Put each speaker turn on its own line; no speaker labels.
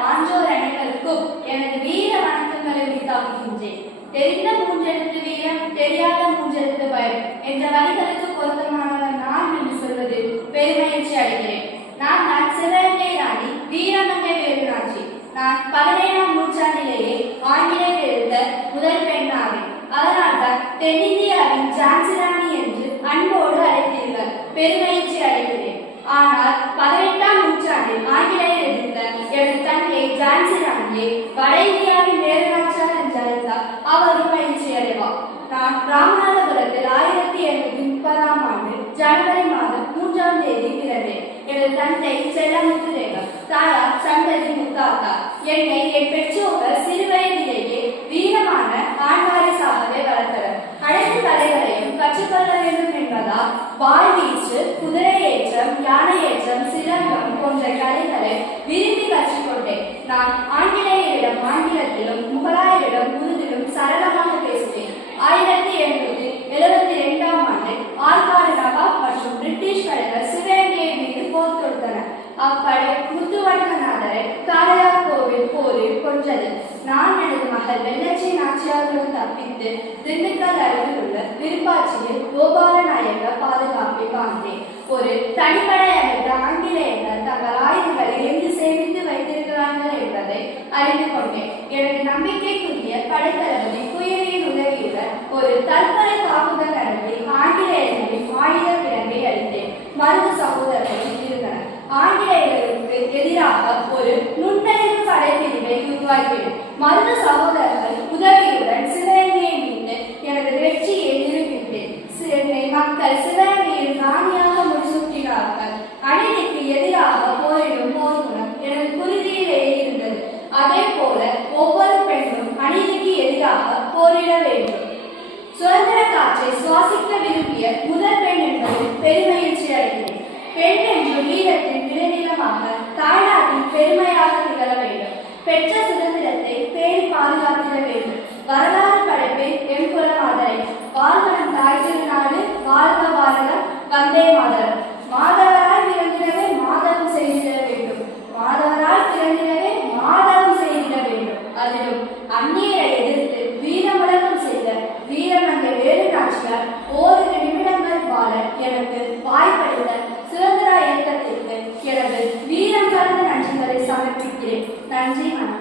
வாஞ்சோர் அனைவருக்கும் எனது வீர வணக்கங்களை உரித்தாக்குகின்றேன். தெரிந்த மூன்றெழுத்து வீரம் தெரியாத மூன்றெழுத்து பயம் என்ற வரிகளுக்கு பொருத்தமானவர் நான் என்று சொல்வது பெருமகிழ்ச்சி அடைகிறேன். நான் தான் சிவகங்கை ராணி வீரமங்கை வேலுராட்சி நான் பதினேழாம் நூற்றாண்டிலேயே ஆங்கிலேயர் எழுந்த முதல் பெண்ணாவேன். அதனால்தான் தென்னிந்தியாவின் ஜான்சி ராணி என்று அன்போடு அழைத்தீர்கள் பெருமகிழ்ச்சி அடைகிறேன். ஆனால் பதினெட்டாம் நூற்றாண்டில் ஆங்கிலேயர் தந்தை ஜான்சி வட இந்தியாவின் வேலுநாச்சியார் என்றழைத்தார் அவரும் மகிழ்ச்சி அடைவார் நான் ராமநாதபுரத்தில் ஆயிரத்தி எண்ணூத்தி முப்பதாம் ஆண்டு ஜனவரி மாதம் மூன்றாம் தேதி பிறந்தேன். எனது தந்தை செல்லமுத்து தேவர் தாயார் சந்ததி முத்தாத்தா. என்னை என் பெற்றோர்கள் சிறுவயதிலேயே வீரமான ஆண்வாரிசாகவே வளர்த்தனர். அனைத்து கலைகளையும் கற்றுக்கொள்ள வேண்டும் என்பதால் வாள் வீச்சு குதிரை ஏற்றம் யானை ஏற்றம் சிலங்கம் போன்ற கலைகளை விரும்பி கற்றுக்கொண்டேன். நான் ஆங்கிலேயரிடம் ஆங்கிலத்திலும் முகலாயரிடம் உருதிலும் சரளமாக பேசினேன். ஆயிரத்தி எண்ணூத்தி எழுபத்தி இரண்டாம் ஆண்டு ஆற்காடு நவாப் மற்றும் பிரிட்டிஷ் படைகள் சிவகங்கையை மீது போர் தொடுத்தனர் அப்படை முத்துவடகநாதரை காளையார் கோவில் போரில் கொன்றது. நான் எனது மகள் வெள்ளச்சி நாச்சியாருடன் தப்பித்து திண்டுக்கல் அருகில் உள்ள விருப்பாட்சியில் கோபால நாயக்க பாதுகாப்பில் ஒரு தனிப்படை அமைத்த எனது நம்பிக்கைக்குரிய படைத்தளபதி குயிலியின் உதவியுடன் ஒரு தற்கொலை தாக்குதல் நடத்தி ஆங்கிலேயர்களின் ஆயுத கிடங்கை அளித்தேன். மருந்து சகோதரர்கள் இருந்தனர். ஆங்கிலேயர்களுக்கு எதிராக ஒரு நுண்ணறிவு படைப்பிரிவை உருவாக்கினேன். மருந்து சகோதரர்கள் சுதந்திர காற்றை சுவாசிக்க விரும்பிய முதல் பெண் என்பதில் பெருமகிழ்ச்சி அடைந்தேன் பெண் என்று வீரத்தின் விளைநிலமாக தாய்நாட்டில் பெருமையாக திகழ வேண்டும். பெற்ற சுதந்திரத்தை பேணி பாதுகாத்திட வேண்டும். வரலாறு வேலுநாச்சியார் ஓரிரு நிமிடங்கள் வாழ எனக்கு வாய்ப்படைந்த சுதந்திர இயக்கத்திற்கு எனது வீரம் கலந்த நன்றிகளை சமர்ப்பிக்கிறேன். நன்றி வணக்கம்.